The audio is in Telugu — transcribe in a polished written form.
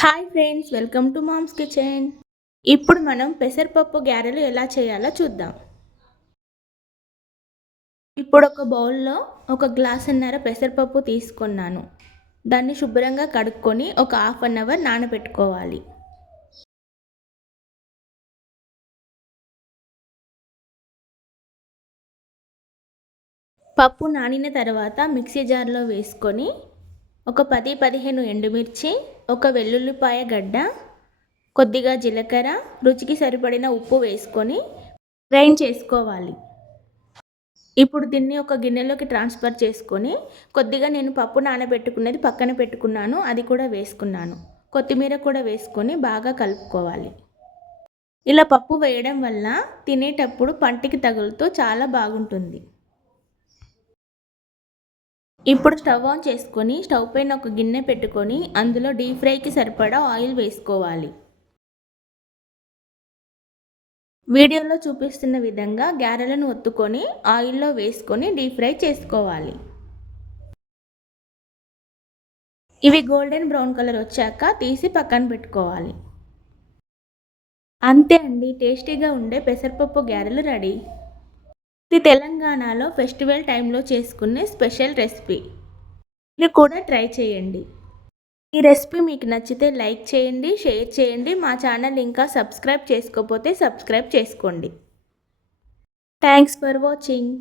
Hi friends, welcome to mom's kitchen. ఇప్పుడు మనం పెసరపప్పు గారెలు ఎలా చేయాలో చూద్దాం. ఇప్పుడు ఒక బౌల్లో ఒక గ్లాసున్నర పెసరపప్పు తీసుకున్నాను. దాన్ని శుభ్రంగా కడుక్కొని ఒక హాఫ్ అన్ అవర్ నానబెట్టుకోవాలి. పప్పు నానిన తర్వాత మిక్సీ జార్లో వేసుకొని ఒక 10-15 ఎండుమిర్చి, ఒక వెల్లుల్లిపాయ గడ్డ, కొద్దిగా జీలకర్ర, రుచికి సరిపడిన ఉప్పు వేసుకొని గ్రైండ్ చేసుకోవాలి. ఇప్పుడు దీన్ని ఒక గిన్నెలోకి ట్రాన్స్ఫర్ చేసుకొని కొద్దిగా నేను పప్పు నానబెట్టుకున్నది పక్కన పెట్టుకున్నాను, అది కూడా వేసుకున్నాను. కొత్తిమీర కూడా వేసుకొని బాగా కలుపుకోవాలి. ఇలా పప్పు వేయడం వల్ల తినేటప్పుడు పంటికి తగులుతూ చాలా బాగుంటుంది. ఇప్పుడు స్టవ్ ఆన్ చేసుకొని స్టవ్ పైన ఒక గిన్నె పెట్టుకొని అందులో డీప్ ఫ్రైకి సరిపడా ఆయిల్ వేసుకోవాలి. వీడియోలో చూపిస్తున్న విధంగా గారెలను ఒత్తుకొని ఆయిల్లో వేసుకొని డీప్ ఫ్రై చేసుకోవాలి. ఇవి గోల్డెన్ బ్రౌన్ కలర్ వచ్చాక తీసి పక్కన పెట్టుకోవాలి. అంతే అండి, టేస్టీగా ఉండే పెసరపప్పు గారెలు రెడీ. ఇది తెలంగాణలో ఫెస్టివల్ టైంలో చేసుకునే స్పెషల్ రెసిపీ. మీరు కూడా ట్రై చేయండి. ఈ రెసిపీ మీకు నచ్చితే లైక్ చేయండి, షేర్ చేయండి. మా ఛానల్ ఇంకా సబ్స్క్రైబ్ చేసుకోకపోతే సబ్స్క్రైబ్ చేసుకోండి. Thanks for watching.